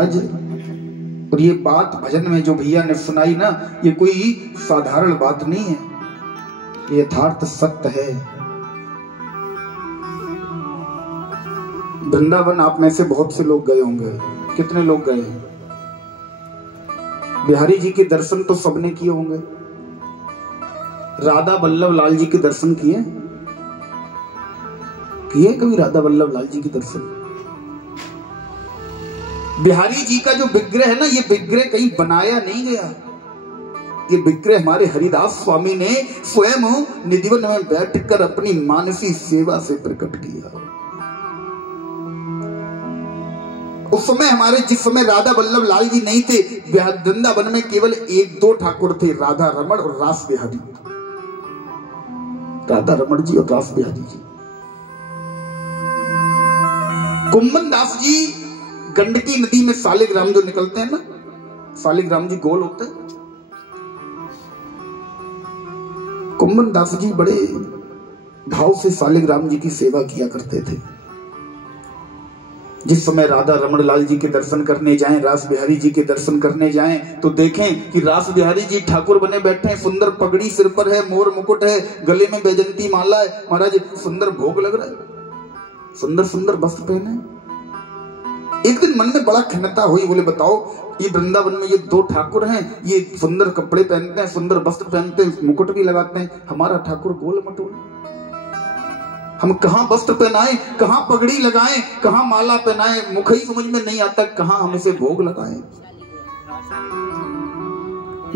महाराज, और ये बात भजन में जो भैया ने सुनाई ना, ये कोई साधारण बात नहीं है, ये यथार्थ सत्य है। वृंदावन आप में से बहुत से लोग गए होंगे। कितने लोग गए हैं? बिहारी जी के दर्शन तो सबने किए होंगे। राधा वल्लभ लाल जी के दर्शन किए कभी? राधा वल्लभ लाल जी के दर्शन? बिहारी जी का जो विग्रह है ना, ये विग्रह कहीं बनाया नहीं गया। ये विग्रह हमारे हरिदास स्वामी ने स्वयं निधिवन में बैठकर अपनी मानसी सेवा से प्रकट किया। उस समय हमारे जिस समय राधा वल्लभ लाल जी नहीं थे, वृंदावन में केवल एक दो ठाकुर थे, राधा रमण और रास बिहारी। राधा रमण जी और रास बिहारी जी। कुम्मन दास जी गंडकी नदी में शालिग्राम जो निकलते हैं ना, शालिग्राम जी गोल होते हैं। कुम्मन दास जी बड़े भाव से शालिग्राम जी की सेवा किया करते थे। जिस समय राधा रमण लाल जी के दर्शन करने जाएं, रास बिहारी जी के दर्शन करने जाएं, तो देखें कि रास बिहारी जी ठाकुर बने बैठे हैं, सुंदर पगड़ी सिर पर है, मोर मुकुट है, गले में बैजंती माला है, महाराज सुंदर भोग लग रहा है, सुंदर सुंदर वस्त्र पहने। एक दिन मन में बड़ा खिन्नता हुई, बोले बताओ ये वृंदावन में ये दो ठाकुर हैं, ये सुंदर कपड़े पहनते हैं, सुंदर वस्त्र पहनते हैं, मुकुट भी लगाते हैं, हमारा ठाकुर गोल मटोल। हम कहां वस्त्र पहनाएं, कहां पगड़ी लगाएं, कहां माला पहनाएं, मुख ही समझ में नहीं आता, कहां हम इसे भोग लगाएं।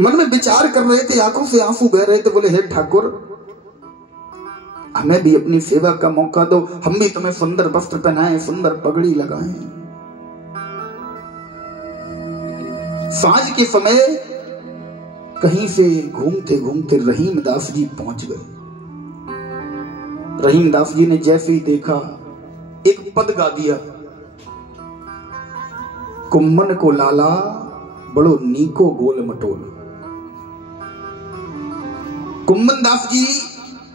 मन में विचार कर रहे थे, आंखों से आंसू बह रहे थे। बोले हे ठाकुर, हमें भी अपनी सेवा का मौका दो, हम भी तुम्हें सुंदर वस्त्र पहनाएं, सुंदर पगड़ी लगाएं। सांझ के समय कहीं से घूमते घूमते रहीम दास जी पहुंच गए। रहीम दास जी ने जैसे ही देखा, एक पद गा दिया, कुम्मन को लाला बड़ो नीको गोल मटोल। कुम्मन दास जी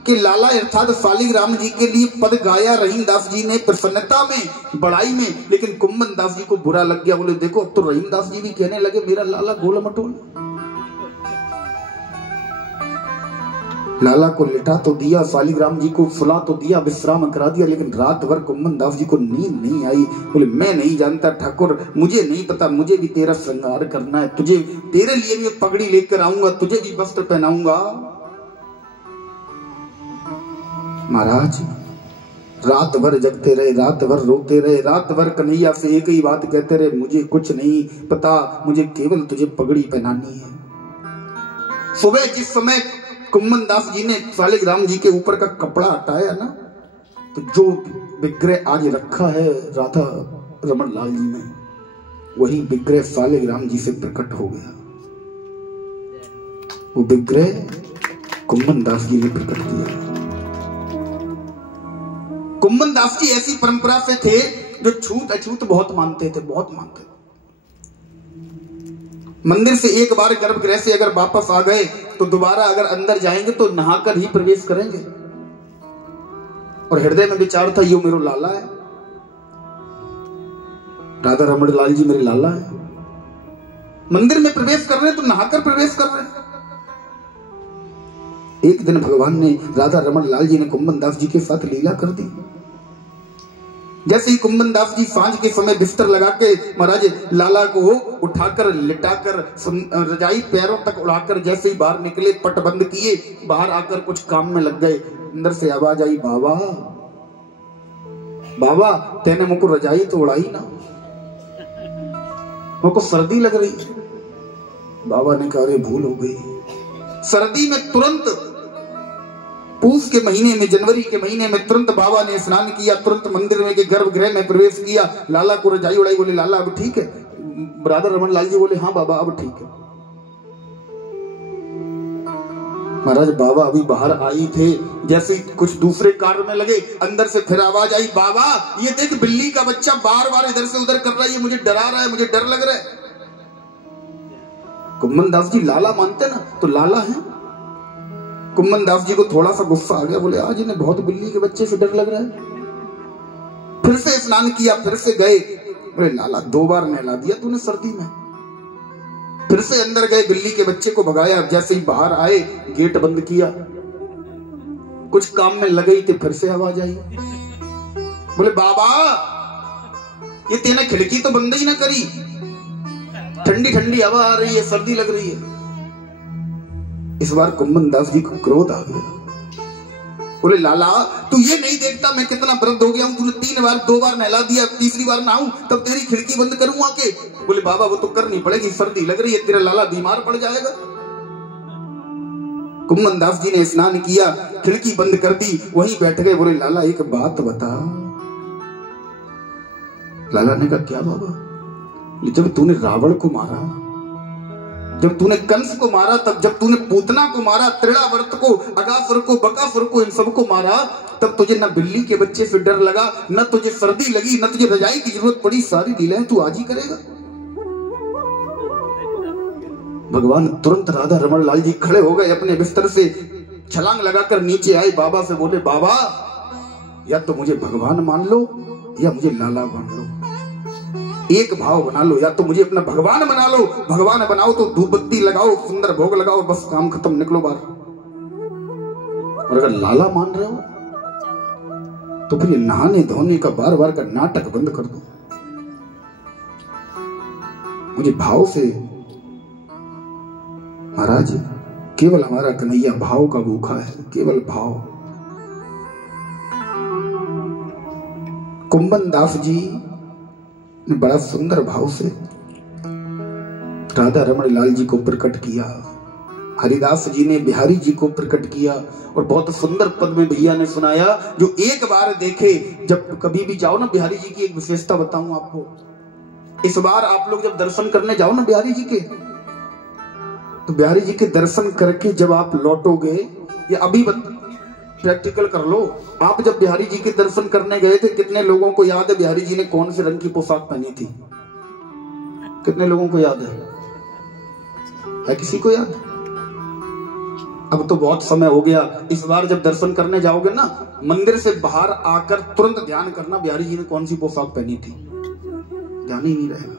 के लाला अर्थात शालिग्राम जी के लिए पद गाया रहीम दास जी ने, प्रसन्नता में, बड़ाई में। लेकिन कुम्मन दास जी को बुरा लग गया। बोले देखो, अब तो रहीम दास जी भी कहने लगे मेरा लाला गोल मटोल। लाला को लिटा तो दिया, शालिग्राम जी को सुला तो दिया, विश्राम करा दिया, लेकिन रात भर कुम्मन दास जी को नींद नहीं आई। बोले मैं नहीं जानता ठाकुर, मुझे नहीं पता, मुझे भी तेरा श्रृंगार करना है, तुझे तेरे लिए भी पगड़ी लेकर आऊंगा, तुझे भी वस्त्र पहनाऊंगा। महाराज रात भर जगते रहे, रात भर रोते रहे, रात भर कन्हैया से एक ही बात कहते रहे, मुझे कुछ नहीं पता, मुझे केवल तुझे पगड़ी पहनानी है। सुबह जिस समय कुम्मन दास जी ने शालिग्राम जी के ऊपर का कपड़ा हटाया ना, तो जो विग्रह आज रखा है राधा रमण लाल जी ने, वही विग्रह शालिग्राम जी से प्रकट हो गया। वो विग्रह कुम्मन दास जी ने प्रकट किया। कुम्मन दास जी ऐसी परंपरा से थे जो छूत अछूत बहुत मानते थे, बहुत मानते थे। मंदिर से एक बार गर्भगृह से अगर वापस आ गए तो दोबारा अगर अंदर जाएंगे तो नहाकर ही प्रवेश करेंगे। और हृदय में विचार था, यो मेरो लाला है, राधा रमण लाल जी मेरे लाला है। मंदिर में प्रवेश कर रहे हैं तो नहाकर प्रवेश कर रहे हैं। एक दिन भगवान ने, राधा रमण लाल जी ने कुम्मन दास जी के साथ लीला कर दी। जैसे ही कुम्मन दास जी सांझ के समय बिस्तर लगा के महाराज लाला को उठाकर लिटाकर रजाई पैरों तक उड़ाकर जैसे ही बाहर निकले, पट बंद किए, बाहर आकर कुछ काम में लग गए। अंदर से आवाज आई, बाबा बाबा तेने मुझको रजाई तो उड़ाई ना, मुझको सर्दी लग रही। बाबा ने कहा अरे भूल हो गई। सर्दी में तुरंत पूस के महीने में, जनवरी के महीने में तुरंत बाबा ने स्नान किया, तुरंत मंदिर में के गर्भगृह में प्रवेश किया, लाला को रजाई उड़ाई। बोले लाला अब ठीक है? राधा रमण लाल जी बोले हाँ बाबा अब ठीक है। महाराज बाबा अभी बाहर आई थे, जैसे कुछ दूसरे कार्य में लगे, अंदर से फिर आवाज आई, बाबा ये देख बिल्ली का बच्चा बार बार इधर से उधर कर रहा है, ये मुझे डरा रहा है, मुझे डर लग रहा है। कुम्मन दास जी लाला मानते ना, तो लाला है। कुम्मन दास जी को थोड़ा सा गुस्सा आ गया। बोले आज इन्हें बहुत बिल्ली के बच्चे से डर लग रहा है। फिर से स्नान किया, फिर से गए, बोले लाला 2 बार नहला दिया तूने सर्दी में। फिर से अंदर गए, बिल्ली के बच्चे को भगाया, जैसे ही बाहर आए गेट बंद किया, कुछ काम में लग गई थी, फिर से आवाज आई, बोले बाबा ये तेने खिड़की तो बंद ही ना करी, ठंडी ठंडी हवा आ रही है, सर्दी लग रही है। इस बार कुंभन दास जी को क्रोध आ गया, बोले लाला तू ये नहीं देखता मैं कितना वृद्ध हो गया हूं, तूने 3 बार 2 बार नहला दिया, तीसरी बार नहाऊं तब तेरी खिड़की बंद करूं आके। बोले बाबा वो तो करनी पड़ेगी, सर्दी लग रही है, तेरा लाला बीमार पड़ जाएगा। कुंभन दास जी ने स्नान किया, खिड़की बंद कर दी, वहीं बैठ गए। बोले लाला एक बात बता। लाला ने कहा क्या बाबा? जब तूने रावण को मारा, जब तूने कंस को मारा, तब जब तूने पूतना को मारा, त्रिणावर्त को, अगासुर को, बकासुर को, इन सबको मारा, तब तुझे न बिल्ली के बच्चे से डर लगा, न तुझे सर्दी लगी, न तुझे रजाई की जरूरत पड़ी, सारी लीलाएं तू आज ही करेगा। भगवान तुरंत राधा रमण लाल जी खड़े हो गए, अपने बिस्तर से छलांग लगाकर नीचे आए, बाबा से बोले बाबा या तो मुझे भगवान मान लो या मुझे लाला मान लो, एक भाव बना लो, या तो मुझे अपना भगवान बना लो, भगवान बनाओ तो धूप बत्ती लगाओ, सुंदर भोग लगाओ, बस काम खत्म, निकलो बाहर। और अगर लाला मान रहे हो तो फिर नहाने धोने का बार बार का नाटक बंद कर दो, मुझे भाव से। महाराज केवल हमारा कन्हैया भाव का भूखा है, केवल भाव। कुंभन दास जी ने बड़ा सुंदर भाव से राधा रमण लाल जी को प्रकट किया, हरिदास जी ने बिहारी जी को प्रकट किया, और बहुत सुंदर पद में भैया ने सुनाया, जो एक बार देखे। जब कभी भी जाओ ना, बिहारी जी की एक विशेषता बताऊं आपको, इस बार आप लोग जब दर्शन करने जाओ ना बिहारी जी के, तो बिहारी जी के दर्शन करके जब आप लौटोगे, ये अभी प्रैक्टिकल कर लो, आप जब बिहारी जी के दर्शन करने गए थे, कितने लोगों को याद है बिहारी जी ने कौन से रंग की पोशाक पहनी थी? कितने लोगों को याद है किसी को याद? अब तो बहुत समय हो गया। इस बार जब दर्शन करने जाओगे ना, मंदिर से बाहर आकर तुरंत ध्यान करना बिहारी जी ने कौन सी पोशाक पहनी थी, ध्यान ही नहीं रहेगा।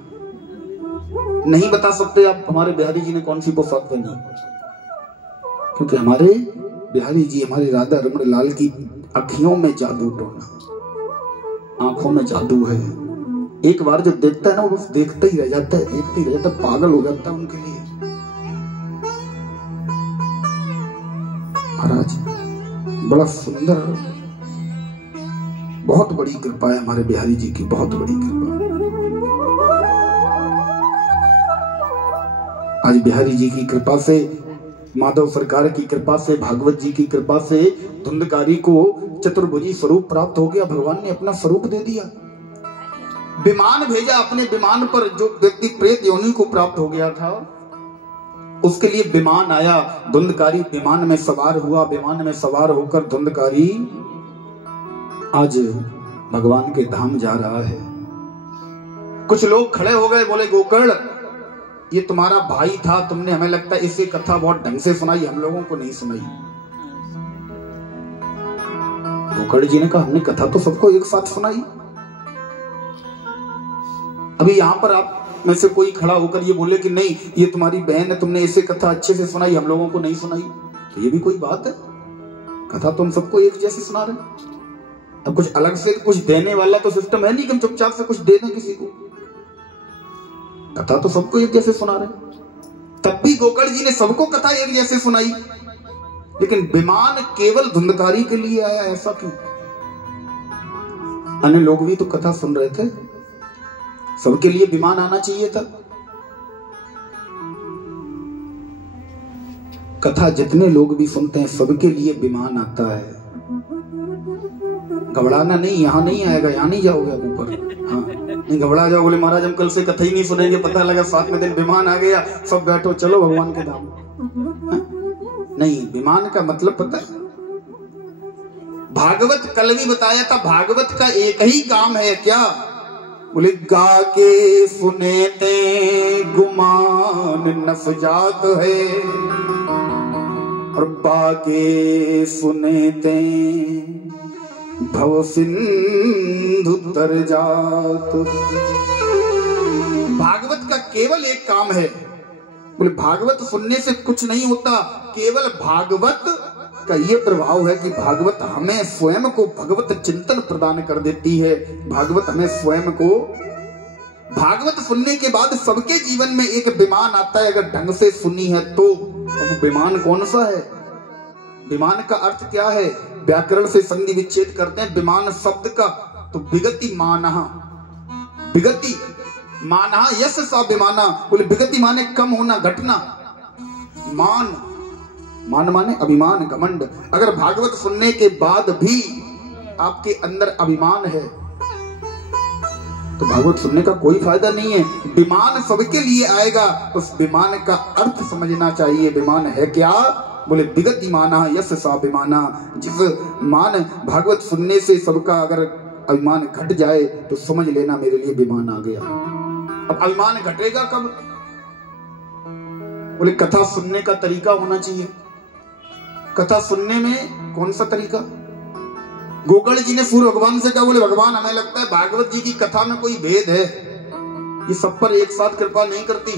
नहीं बता सकते आप हमारे बिहारी जी ने कौन सी पोशाक पहनी, क्योंकि हमारे बिहारी जी, हमारे राधा रमण लाल की अखियों में जादू टोना, आंखों में जादू है। एक बार जो देखता है ना, वो बस देखता ही रह जाता है, देखते ही रह जाता है, पागल हो जाता है उनके लिए। महाराज बड़ा सुंदर, बहुत बड़ी कृपा है हमारे बिहारी जी की, बहुत बड़ी कृपा। आज बिहारी जी की कृपा से, माधव सरकार की कृपा से, भागवत जी की कृपा से धुंधकारी को चतुर्भुजी स्वरूप प्राप्त हो गया। भगवान ने अपना स्वरूप दे दिया, विमान भेजा, अपने विमान पर जो व्यक्ति प्रेत योनि को प्राप्त हो गया था, उसके लिए विमान आया। धुंधकारी विमान में सवार हुआ, विमान में सवार होकर धुंधकारी आज भगवान के धाम जा रहा है। कुछ लोग खड़े हो गए, बोले गोकर्ण ये तुम्हारा भाई था, तुमने हमें लगता है इसे कथा बहुत ढंग से सुनाई, हम लोगों को नहीं सुनाई। गोकर्ण जी ने कहा हमने कथा तो सबको एक साथ सुनाई। अभी यहां पर आप में से कोई खड़ा होकर ये बोले कि नहीं ये तुम्हारी बहन है, तुमने इसे कथा अच्छे से सुनाई, हम लोगों को नहीं सुनाई, तो ये भी कोई बात है? कथा तो हम सबको एक जैसे सुना रहे। अब कुछ अलग से कुछ देने वाला तो सिस्टम है नहीं कि हम चुपचाप से कुछ दे दें किसी को, कथा तो सबको एक जैसे सुना रहे। तब भी गोकर्ण जी ने सबको कथा एक जैसे सुनाई, लेकिन विमान केवल धुंधकारी के लिए आया, ऐसा क्यों? अन्य लोग भी तो कथा सुन रहे थे, सबके लिए विमान आना चाहिए था। कथा जितने लोग भी सुनते हैं सबके लिए विमान आता है। घबराना नहीं, यहाँ नहीं आएगा, यहाँ नहीं जाओगे आप ऊपर। हाँ नहीं घबरा जाओ, बोले महाराज हम कल से कथा ही नहीं सुनेंगे, पता लगा 7वें दिन विमान आ गया, सब बैठो चलो भगवान के धाम। नहीं, विमान का मतलब पता है? भागवत कल भी बताया था, भागवत का एक ही काम है क्या? बोले गा के सुने ते गुमान नफजात है, और बाके सुने ते भव सिंधु तर जात। केवल एक काम है, बोले भागवत सुनने से कुछ नहीं होता, केवल भागवत का ये प्रभाव है कि भागवत हमें स्वयं को भगवत चिंतन प्रदान कर देती है। भागवत हमें स्वयं को, भागवत सुनने के बाद सबके जीवन में एक विमान आता है, अगर ढंग से सुनी है तो। विमान कौन सा है? विमान का अर्थ क्या है? व्याकरण से संधि विच्छेद करते हैं विमान शब्द का, तो विगति मानः, विगति मानः यश सा विमाना, बोले विगति माने कम होना, घटना, मान, मान माने अभिमान, घमंड। अगर भागवत सुनने के बाद भी आपके अंदर अभिमान है तो भागवत सुनने का कोई फायदा नहीं है। विमान सबके लिए आएगा, उस विमान का अर्थ समझना चाहिए। विमान है क्या? बोले विगति माना यश सा विमाना। जिस मान भागवत सुनने से सबका अगर अभिमान घट जाए तो समझ लेना मेरे लिए विमान आ गया। अब अभिमान घटेगा कब? बोले कथा सुनने का तरीका होना चाहिए। कथा सुनने में कौन सा तरीका? गोकर्ण जी ने सूर्य भगवान से कहा, बोले भगवान हमें लगता है भागवत जी की कथा में कोई भेद है, ये सब पर एक साथ कृपा नहीं करती।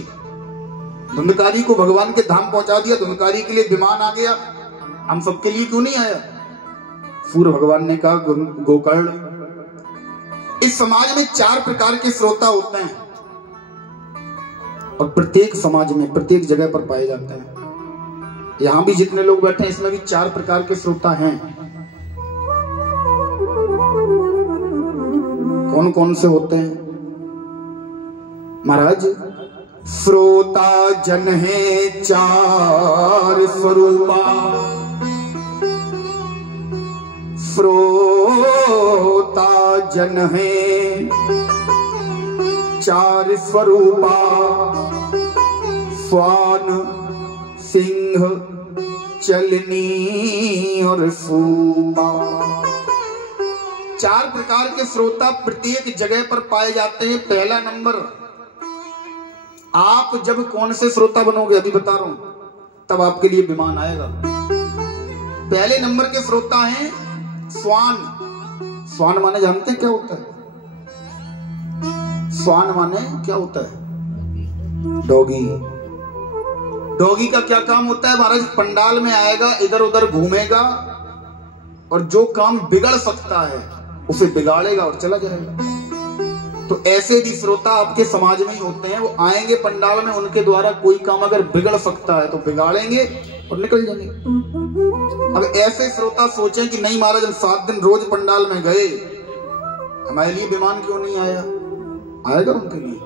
धुंधकारी को भगवान के धाम पहुंचा दिया, धुंधकारी के लिए विमान आ गया, हम सबके लिए क्यों नहीं आया? सूर्य भगवान ने कहा, गोकर्ण इस समाज में 4 प्रकार के श्रोता होते हैं और प्रत्येक समाज में प्रत्येक जगह पर पाए जाते हैं। यहां भी जितने लोग बैठे हैं इसमें भी 4 प्रकार के श्रोता हैं। कौन कौन से होते हैं महाराज? श्रोता जन है 4 स्वरूपा, श्रोता जन है 4 स्वरूपा, स्वान, सिंह, चलनी और सूपा। 4 प्रकार के श्रोता प्रत्येक जगह पर पाए जाते हैं। पहला नंबर, आप जब कौन से श्रोता बनोगे अभी बता रहा हूं, तब आपके लिए विमान आएगा। पहले नंबर के श्रोता हैं स्वान। स्वान माने जानते हैं क्या होता है? स्वान माने क्या होता है? डॉगी। डॉगी का क्या काम होता है महाराज? पंडाल में आएगा, इधर उधर घूमेगा और जो काम बिगड़ सकता है उसे बिगाड़ेगा और चला जाएगा। तो ऐसे भी श्रोता आपके समाज में ही होते हैं। वो आएंगे पंडाल में, उनके द्वारा कोई काम अगर बिगड़ सकता है तो बिगाड़ेंगे और निकल जाएंगे। अब ऐसे श्रोता सोचें कि नहीं महाराज हम 7 दिन रोज पंडाल में गए, हमारे लिए विमान क्यों नहीं आया? आएगा उनके लिए?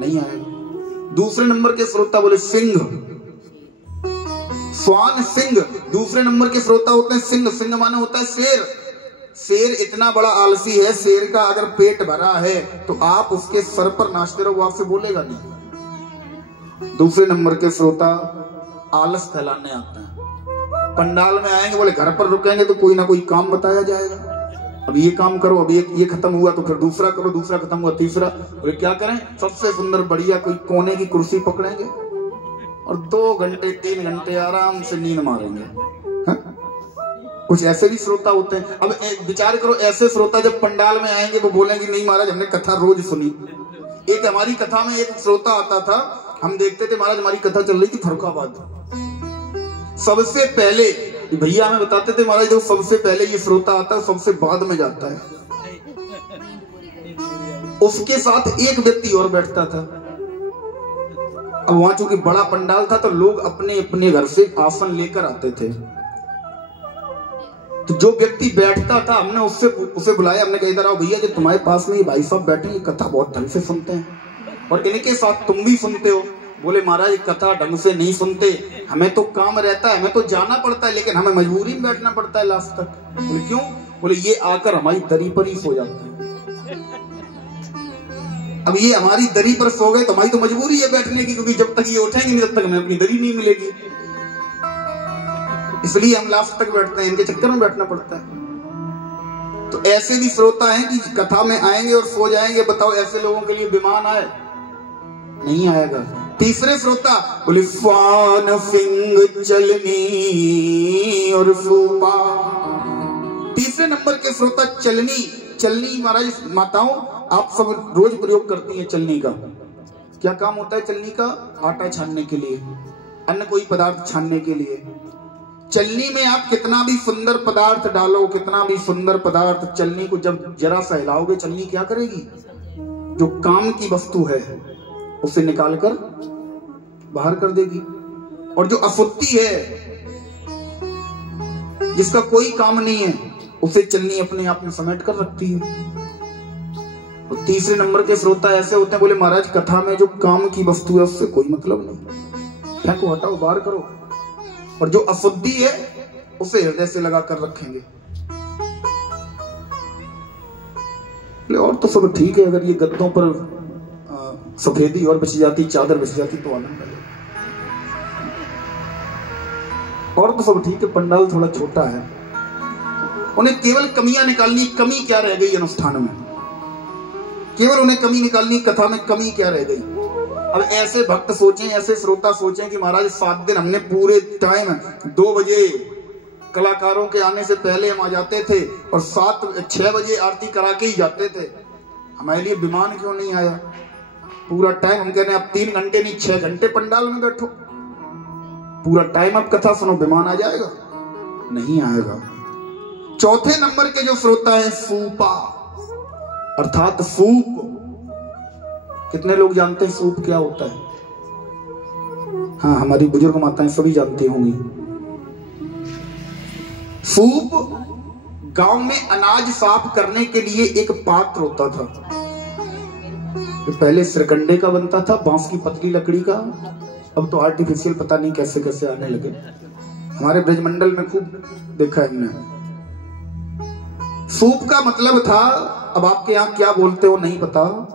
नहीं आएगा। दूसरे नंबर के श्रोता बोले सिंह। स्वान, सिंह। दूसरे नंबर के श्रोता होते हैं सिंह। सिंह माने होता है शेर। शेर इतना बड़ा आलसी है, शेर का अगर पेट भरा है तो आप उसके सर पर नाचते रहो, वो आपसे बोलेगा नहीं। दूसरे नंबर के श्रोता आलस फैलाने आते हैं। पंडाल में आएंगे, बोले घर पर रुकेंगे तो कोई ना कोई काम बताया जाएगा, अब ये काम करो, अब ये खत्म हुआ तो फिर दूसरा करो, दूसरा खत्म हुआ तीसरा। बोले क्या करें? सबसे सुंदर बढ़िया कोई कोने की कुर्सी पकड़ेंगे और 2 घंटे 3 घंटे आराम से नींद मारेंगे। हा? कुछ ऐसे भी श्रोता होते हैं। अब विचार करो, ऐसे श्रोता जब पंडाल में आएंगे वो बोलेंगे नहीं महाराज हमने कथा रोज सुनी। एक हमारी कथा में एक श्रोता आता था, हम देखते थे महाराज हमारी कथा चल रही थी फर्रुखाबाद, सबसे पहले भैया हमें बताते थे महाराज जो सबसे पहले ये श्रोता आता है सबसे बाद में जाता है। उसके साथ एक व्यक्ति और बैठता था। अब वहां चूंकि बड़ा पंडाल था तो लोग अपने अपने घर से आसन लेकर आते थे। तो जो व्यक्ति बैठता था हमने उसे बुलाया, हमने कहा इधर आओ भैया, जो तुम्हारे पास में ये भाई साहब बैठे ये कथा बहुत ढंग से सुनते हैं और इनके साथ तुम भी सुनते हो। बोले महाराज कथा ढंग से नहीं सुनते, हमें तो काम रहता है, हमें तो जाना पड़ता है, लेकिन हमें मजबूरी में बैठना पड़ता है लास्ट तक। बोले क्यों? बोले ये आकर हमारी दरी पर ही सो जाते हैं। अब ये हमारी दरी पर सो गए तो हमारी तो मजबूरी है बैठने की, क्योंकि जब तक ये उठेंगे नहीं तब तक हमें अपनी दरी नहीं मिलेगी, इसलिए हम लास्ट तक बैठते हैं, इनके चक्कर में बैठना पड़ता है। तो ऐसे भी श्रोता हैं कि कथा में आएंगे और सो जाएंगे। बताओ ऐसे लोगों के लिए विमान आए? नहीं आएगा। तीसरे श्रोता बोले स्वान, सिंह, चलनी और सूपा। तीसरे नंबर के श्रोता चलनी। चलनी महाराज माताओं आप सब रोज प्रयोग करती हैं चलनी का। क्या काम होता है चलनी का? आटा छानने के लिए, अन्य कोई पदार्थ छानने के लिए। चलनी में आप कितना भी सुंदर पदार्थ डालो, कितना भी सुंदर पदार्थ, चलनी को जब जरा सा हिलाओगे चलनी क्या करेगी? जो काम की वस्तु है उसे निकालकर बाहर कर देगी। और जो अशुद्धि है, जिसका कोई काम नहीं है, उसे चलनी अपने आप में समेट कर रखती है। और तीसरे नंबर के श्रोता ऐसे होते हैं, बोले महाराज कथा में जो काम की वस्तु है उससे कोई मतलब नहीं, फेंको, हटाओ, बाहर करो। और जो अशुद्धि है उसे हृदय से लगा कर रखेंगे। और तो सब ठीक है, अगर ये गद्दों पर सफेदी और बिछ जाती, चादर बिछ जाती तो आनंद है। और तो सब ठीक है, पंडाल थोड़ा छोटा है, उन्हें केवल कमियां निकालनी। कमी क्या रह गई अनुष्ठान में? केवल उन्हें कमी निकालनी, कथा में कमी क्या रह गई? अब ऐसे भक्त सोचें, ऐसे श्रोता सोचें कि महाराज 7 दिन हमने पूरे टाइम 2 बजे कलाकारों के आने से पहले हम आ जाते थे और 6 बजे आरती करा के ही जाते थे। हमारे लिए विमान क्यों नहीं आया? पूरा टाइम हम कह रहे हैं अब 3 घंटे नहीं 6 घंटे पंडाल में बैठो, पूरा टाइम अब कथा सुनो, विमान आ जाएगा? नहीं आएगा। चौथे नंबर के जो श्रोता है सूपा, अर्थात सूप। कितने लोग जानते हैं सूप क्या होता है? हाँ, हमारी बुजुर्ग माताएं सभी जानती होंगी। सूप गांव में अनाज साफ करने के लिए एक पात्र होता था। पहले सिरकंडे का बनता था, बांस की पतली लकड़ी का। अब तो आर्टिफिशियल पता नहीं कैसे कैसे आने लगे। हमारे ब्रजमंडल में खूब देखा है हमने। सूप का मतलब था, अब आपके यहाँ क्या बोलते हो नहीं पता,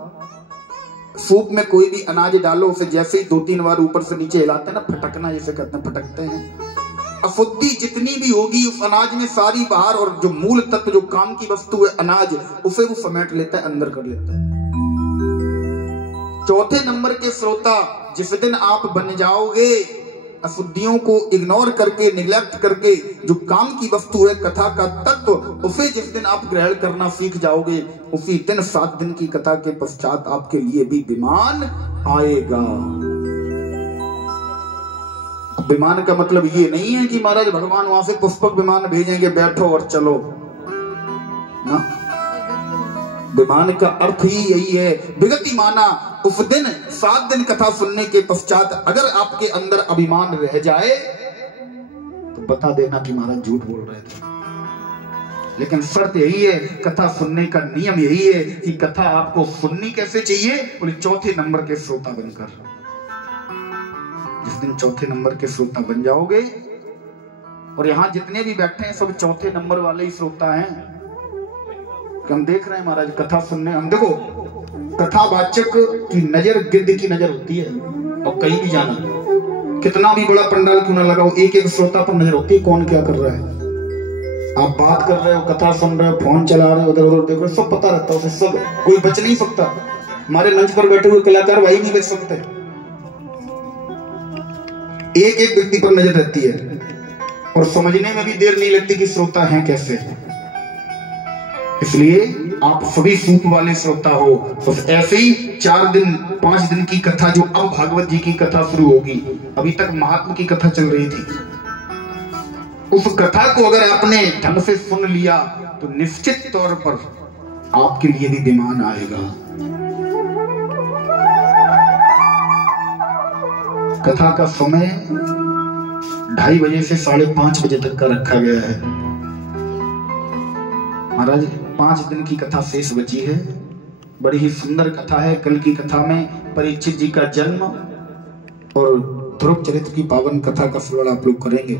सूप में कोई भी अनाज डालो, उसे जैसे ही 2-3 बार ऊपर से नीचे हिलाते हैं ना, फटकना जिसे कहते हैं, फटकते हैं। अशुद्धि जितनी भी होगी उस अनाज में सारी बाहर, और जो मूल तत्व, जो काम की वस्तु है अनाज, उसे वो समेट लेता है, अंदर कर लेता है। चौथे नंबर के श्रोता, जिस दिन आप बन जाओगे अशुद्धियों को इग्नोर करके, निग्लेक्ट करके, जो काम की वस्तु है कथा का तत्व, उसे जिस दिन आप ग्रहण करना सीख जाओगे, उसी दिन 7 दिन की कथा के पश्चात आपके लिए भी विमान आएगा। विमान का मतलब ये नहीं है कि महाराज भगवान वहां से पुष्पक विमान भेजेंगे, बैठो और चलो ना। विमान का अर्थ ही यही है, विगति माना। उस दिन 7 दिन कथा सुनने के पश्चात अगर आपके अंदर अभिमान रह जाए तो बता देना कि महाराज झूठ बोल रहे थे। लेकिन शर्त यही है, कथा सुनने का नियम यही है कि कथा आपको सुननी कैसे चाहिए? बोले चौथे नंबर के श्रोता बनकर। जिस दिन चौथे नंबर के श्रोता बन जाओगे, और यहाँ जितने भी बैठे हैं सब चौथे नंबर वाले ही श्रोता हैं। हम देख रहे हैं महाराज कथा सुनने, हम देखो कथावाचक की नजर गिद्ध की नजर होती है। और कहीं भी जाना, कितना भी बड़ा पंडाल क्यों ना लगाओ, एक एक श्रोता पर नजर होती है, कौन क्या कर रहा है। आप बात कर रहे हो, कथा सुन रहे हो, फोन चला रहे हो, उधर उधर देख रहे हो, सब पता रहता है, सब कोई बच नहीं सकता। हमारे मंच पर बैठे हुए कलाकार वही नहीं बच सकते, एक एक व्यक्ति पर नजर रहती है। और समझने में भी देर नहीं लगती कि श्रोता हैं कैसे। इसलिए आप सभी सूप वाले श्रोता हो। तो ऐसे ही 4 दिन 5 दिन की कथा, जो अब भागवत जी की कथा शुरू होगी, अभी तक महात्मा की कथा चल रही थी, उस कथा को अगर आपने ढंग से सुन लिया तो निश्चित तौर पर आपके लिए भी विमान आएगा। कथा का समय 2:30 बजे से 5:30 बजे तक का रखा गया है। महाराज 5 दिन की कथा शेष बची है। बड़ी ही सुंदर कथा है। कल की कथा में परीक्षित जी का जन्म और ध्रुव चरित्र की पावन कथा का श्रवण आप लोग करेंगे।